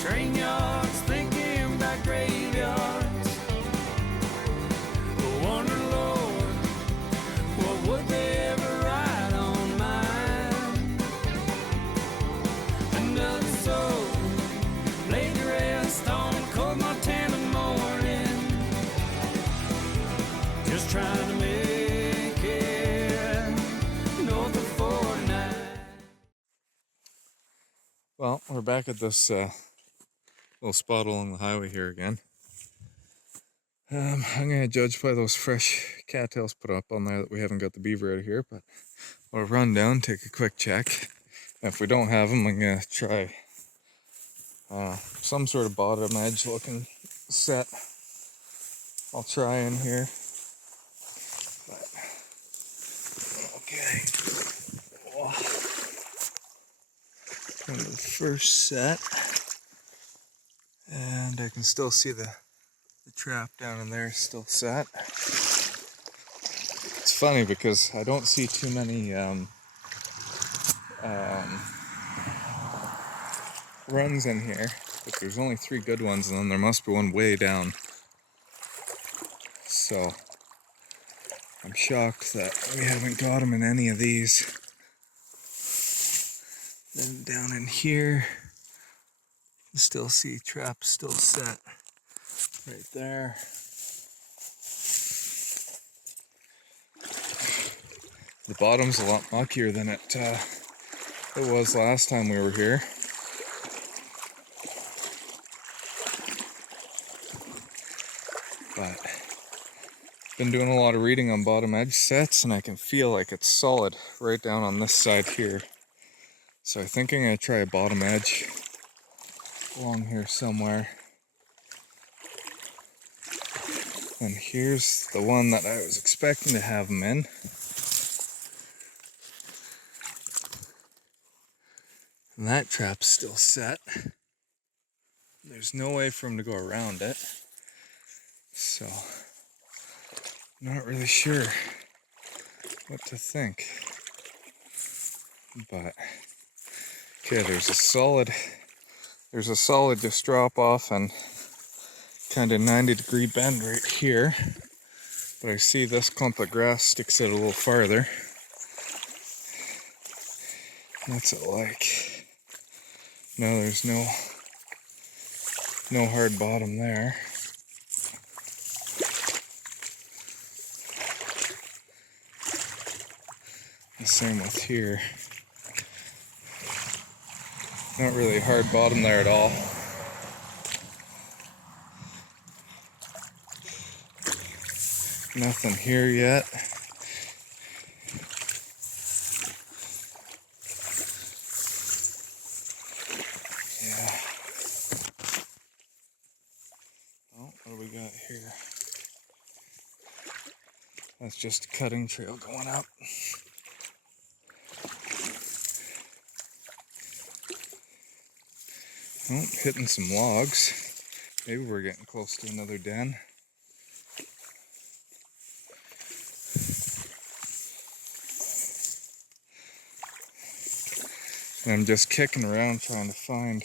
train yards, thinking about graveyards. I wonder, Lord, what would they ever write on mine? Another soul laid to rest on cold Montana morning, just trying to make it north of 49. Well, we're back at this little spot along the highway here again. I'm going to judge by those fresh cattails put up on there that we haven't got the beaver out of here, but I'll run down, take a quick check. And if we don't have them, I'm going to try some sort of bottom edge looking set. I'll try in here. But, okay. Oh. Kind of the first set. And I can still see the trap down in there still set. It's funny because I don't see too many runs in here, but there's only 3 good ones, and then there must be one way down. So I'm shocked that we haven't got them in any of these. Then down in here, you still see traps still set right there. The bottom's a lot muckier than it was last time we were here. But been doing a lot of reading on bottom edge sets, and I can feel like it's solid right down on this side here. So I think I'm going to try a bottom edge along here somewhere. And here's the one that I was expecting to have them in. And that trap's still set. There's no way for him to go around it. So, not really sure what to think. But, okay, there's a solid just drop off and kind of 90-degree bend right here. But I see this clump of grass sticks out a little farther. What's it like? No, there's no hard bottom there. The same with here. Not really a hard bottom there at all. Nothing here yet. Yeah. Oh, what do we got here? That's just a cutting trail going up. Oh, hitting some logs. Maybe we're getting close to another den. And I'm just kicking around trying to find.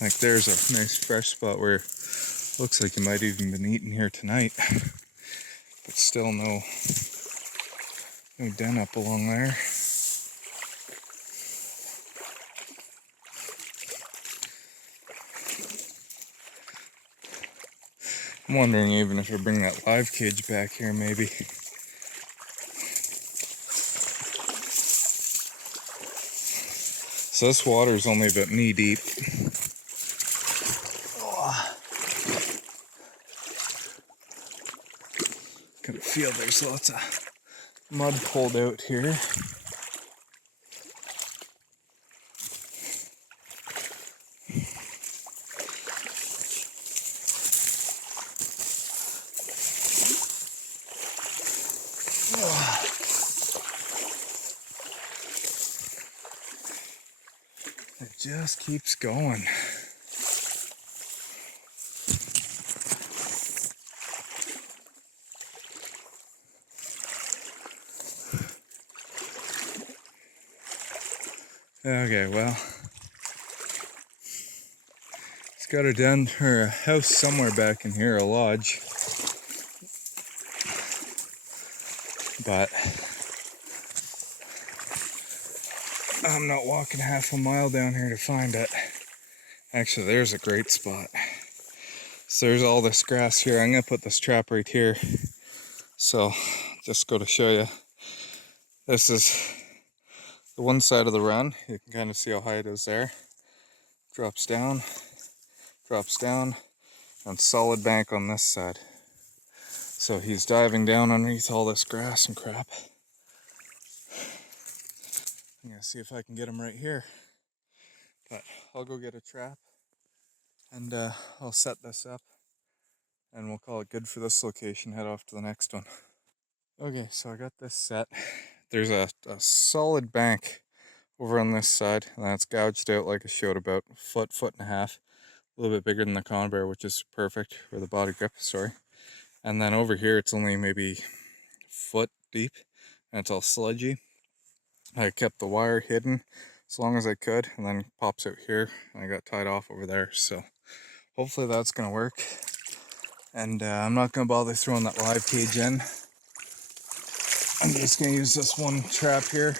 Like there's a nice fresh spot where it looks like you might even been eating here tonight. But still no den up along there. I'm wondering even if I bring that live cage back here maybe. So this water's only about knee deep. Can feel there's lots of mud pulled out here. It just keeps going. Okay, well, it's got a den or a house somewhere back in here, a lodge. But I'm not walking half a mile down here to find it. Actually, there's a great spot. So there's all this grass here. I'm gonna put this trap right here. So just go to show you. This is the one side of the run. You can kind of see how high it is there. Drops down, and solid bank on this side. So he's diving down underneath all this grass and crap. I'm gonna see if I can get him right here. But I'll go get a trap and I'll set this up and we'll call it good for this location. Head off to the next one. Okay, so I got this set. There's a solid bank over on this side, and that's gouged out like I showed, about a foot and a half. A little bit bigger than the Conbear, which is perfect for the body grip, sorry. And then over here, it's only maybe a foot deep, and it's all sludgy. I kept the wire hidden as long as I could, and then it pops out here, and I got tied off over there. So hopefully that's gonna work. And I'm not gonna bother throwing that live cage in. I'm just gonna use this one trap here.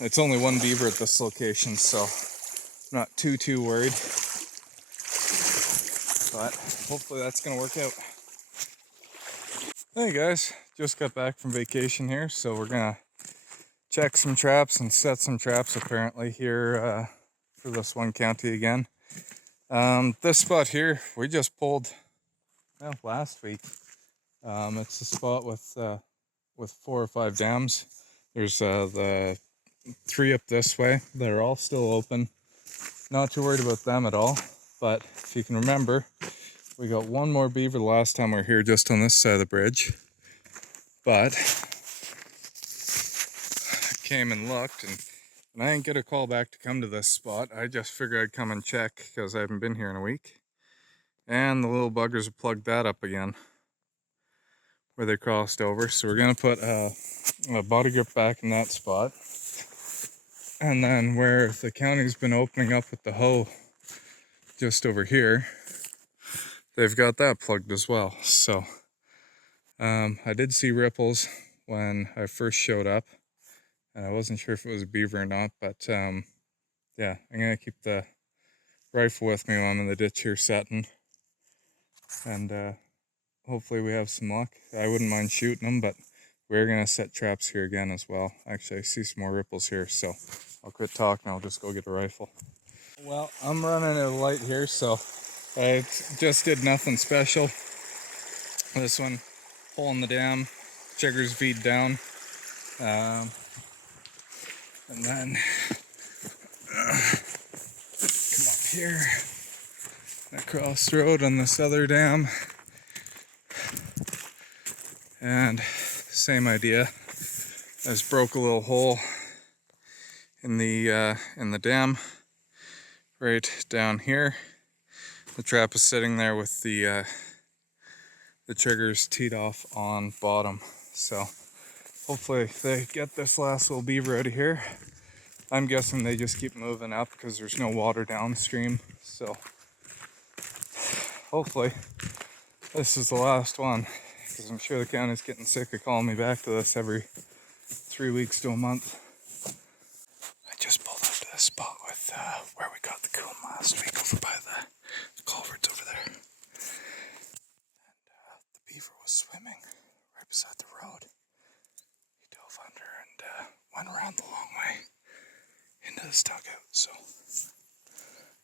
It's only one beaver at this location, so I'm not too worried. But hopefully that's gonna work out. Hey guys, just got back from vacation here, so we're gonna check some traps and set some traps apparently here for this one county again. This spot here, we just pulled last week. It's a spot with 4 or 5 dams. There's the 3 up this way that are all still open. Not too worried about them at all. But if you can remember, we got one more beaver the last time we were here, just on this side of the bridge. But I came and looked, and I didn't get a call back to come to this spot. I just figured I'd come and check because I haven't been here in a week. And the little buggers have plugged that up again where they crossed over. So we're gonna put a body grip back in that spot. And then where the county's been opening up with the hoe just over here, they've got that plugged as well. So I did see ripples when I first showed up, and I wasn't sure if it was a beaver or not, but yeah, I'm gonna keep the rifle with me while I'm in the ditch here setting, and hopefully we have some luck. I wouldn't mind shooting them, but we're gonna set traps here again as well. Actually, I see some more ripples here, so I'll quit talking. I'll just go get a rifle. Well, I'm running out of light here, so I just did nothing special. This one, hole in the dam, chiggers feed down, and then come up here, across the road on this other dam, and same idea. I just broke a little hole in the dam right down here. The trap is sitting there with the triggers teed off on bottom. So hopefully they get this last little beaver out of here. I'm guessing they just keep moving up because there's no water downstream. So hopefully this is the last one, because I'm sure the county's getting sick of calling me back to this every 3 weeks to a month. I just pulled up to this spot with where we got the coon last week, over by the culverts over there. And the beaver was swimming right beside the road. He dove under and went around the long way into this dugout. So I'm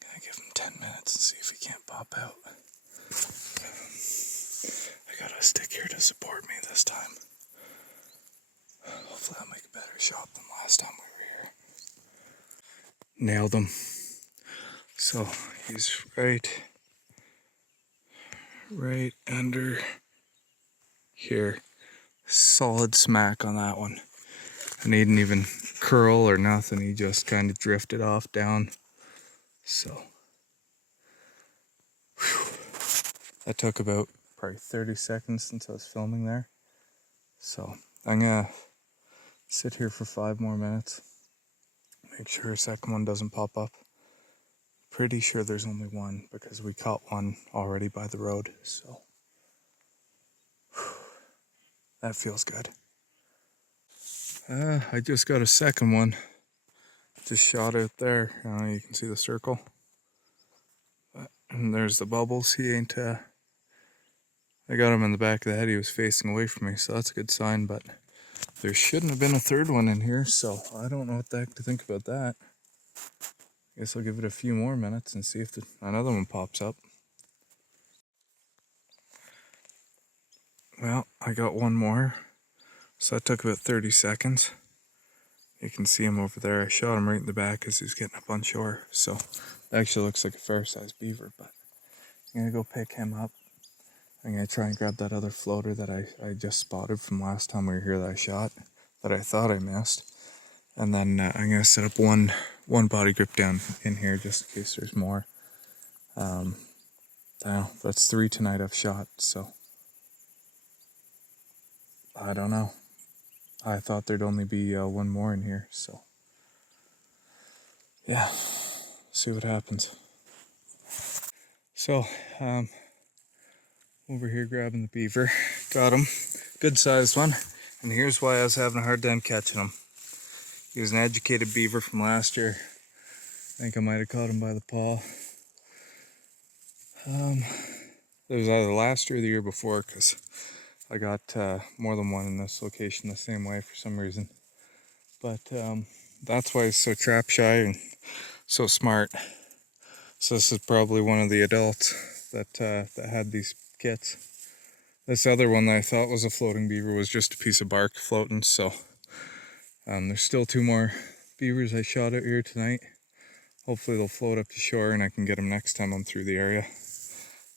gonna give him 10 minutes and see if he can't pop out. I got a stick here to support me this time. Hopefully I'll make a better shot than last time we were here. Nailed him. So he's right under here. Solid smack on that one. And he didn't even curl or nothing. He just kind of drifted off down. So whew. That took about probably 30 seconds since I was filming there. So I'm gonna sit here for 5 more minutes. make sure a second one doesn't pop up. Pretty sure there's only one because we caught one already by the road, so that feels good. I just got a second one. Just shot out there. You can see the circle. And there's the bubbles. He ain't, I got him in the back of the head. He was facing away from me, so that's a good sign, but there shouldn't have been a third one in here, so I don't know what the heck to think about that. Guess I'll give it a few more minutes and see if another one pops up. Well, I got one more. So that took about 30 seconds. You can see him over there. I shot him right in the back as he's getting up on shore. So it actually looks like a fair-sized beaver, but I'm gonna go pick him up. I'm gonna try and grab that other floater that I just spotted from last time we were here that I shot, that I thought I missed. And then I'm gonna set up one body grip down in here just in case there's more. That's 3 tonight I've shot, so I don't know. I thought there'd only be one more in here, so yeah, see what happens. So, over here grabbing the beaver, got him, good sized one, and here's why I was having a hard time catching him. He was an educated beaver from last year. I think I might have caught him by the paw. It was either last year or the year before, because I got more than one in this location the same way for some reason. But that's why he's so trap shy and so smart. So this is probably one of the adults that had these kits. This other one that I thought was a floating beaver was just a piece of bark floating. So there's still 2 more beavers I shot out here tonight. Hopefully they'll float up to shore and I can get them next time I'm through the area.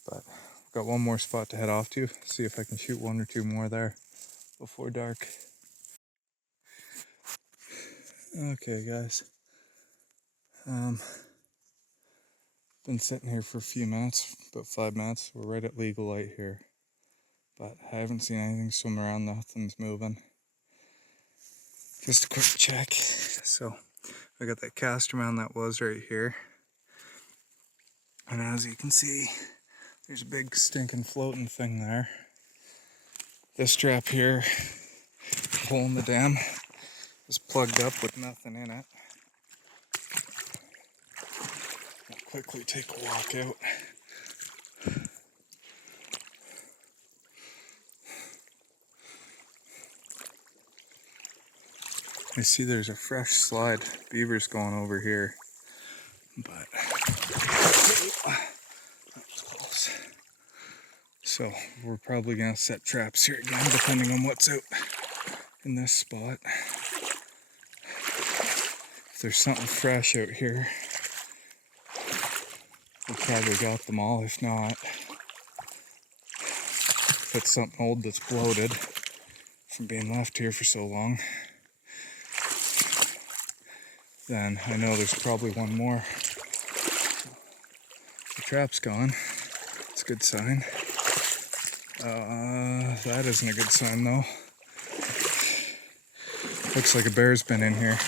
But I've got one more spot to head off to. See if I can shoot 1 or 2 more there before dark. Okay, guys. Been sitting here for a few minutes, about 5 minutes. We're right at legal light here, but I haven't seen anything swim around. Nothing's moving. Just a quick check. So I got that caster mound that was right here, and as you can see, there's a big stinking floating thing there. This trap here, hole in the dam, is plugged up with nothing in it. I'll quickly take a walk out. I see there's a fresh slide. Beaver's going over here, but that's close. So we're probably gonna set traps here again, depending on what's out in this spot. If there's something fresh out here, we probably got them all. If not, if it's something old that's bloated from being left here for so long, then I know there's probably one more. The trap's gone. It's a good sign. That isn't a good sign though. Looks like a bear's been in here.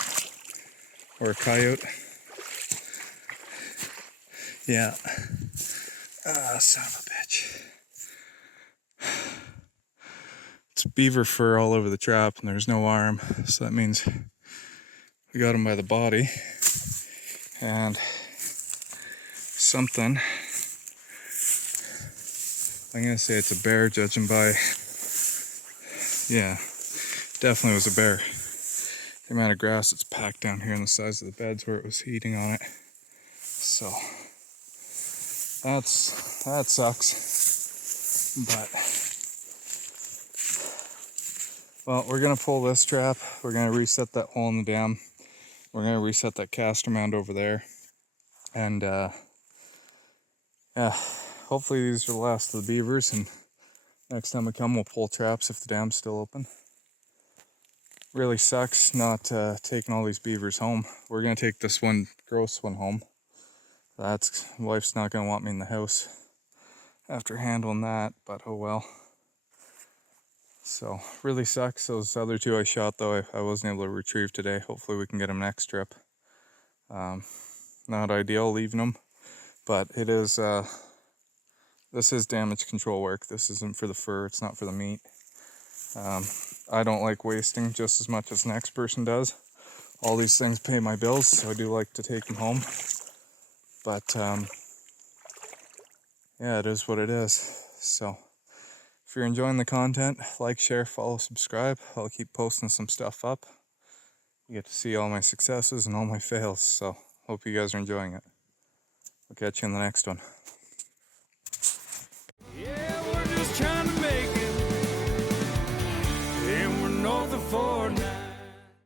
Or a coyote. Yeah. Son of a bitch. It's beaver fur all over the trap and there's no arm. So that means we got him by the body. And something, I'm gonna say it's a bear judging by, yeah, definitely was a bear. The amount of grass that's packed down here on the sides of the beds where it was eating on it. So that sucks. But well, we're gonna pull this trap. We're gonna reset that hole in the dam. We're gonna reset that caster mound over there. And yeah, hopefully these are the last of the beavers, and next time we come we'll pull traps if the dam's still open. Really sucks not taking all these beavers home. We're gonna take this one gross one home. Wife's not gonna want me in the house after handling that, but oh well. So really sucks. Those other 2 I shot though, I wasn't able to retrieve today. Hopefully we can get them next trip. Not ideal leaving them, but it is, this is damage control work. This isn't for the fur, it's not for the meat. I don't like wasting just as much as the next person does. All these things pay my bills, so I do like to take them home. But yeah, it is what it is. So if you're enjoying the content, like, share, follow, subscribe. I'll keep posting some stuff up. You get to see all my successes and all my fails, so hope you guys are enjoying it. I'll catch you in the next one.